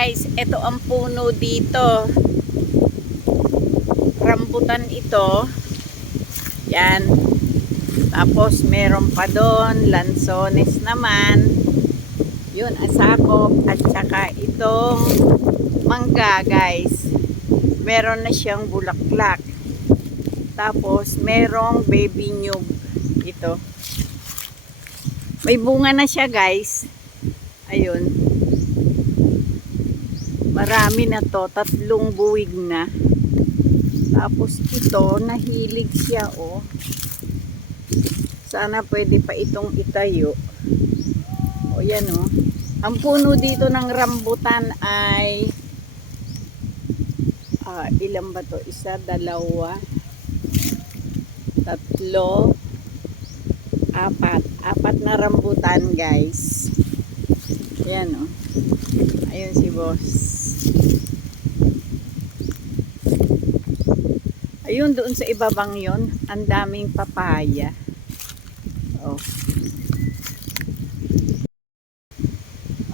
guys, ito ang puno dito. Rambutan ito. Yan. Tapos meron pa doon, lansones naman. Yun, asakop. At saka itong mangga guys. Meron na siyang bulaklak. Tapos merong baby nyug. Ito. May bunga na siya guys. Ayun. Marami na to. 3 buwig na. Tapos ito, nahilig siya oh. Sana pwede pa itong itayo. O yan oh. Ang puno dito ng rambutan ay ilan ba to? 1, 2, 3, 4 na rambutan guys. Ayan o. Ayun si boss. Ayun doon sa ibabang yon, ang daming papaya. Oh.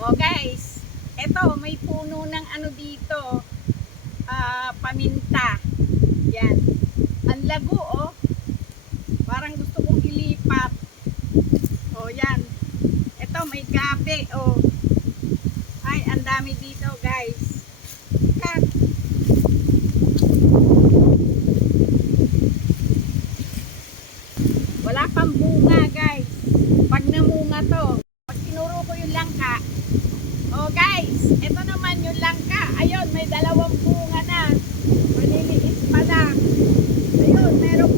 Oh guys, eto may puno ng ano dito. Paminta. Yan. Ang lago oh. Parang gusto kong ilipat. Oh yan. Ito may gabi oh. Ay, ang dami dito guys. Cut. Wala pang bunga guys. Pag namunga to, pag tinuro ko yung langka. Oh guys, ito naman yung langka. Ayun, may 2 bunga na. Maliliit pa lang. Ayun, meron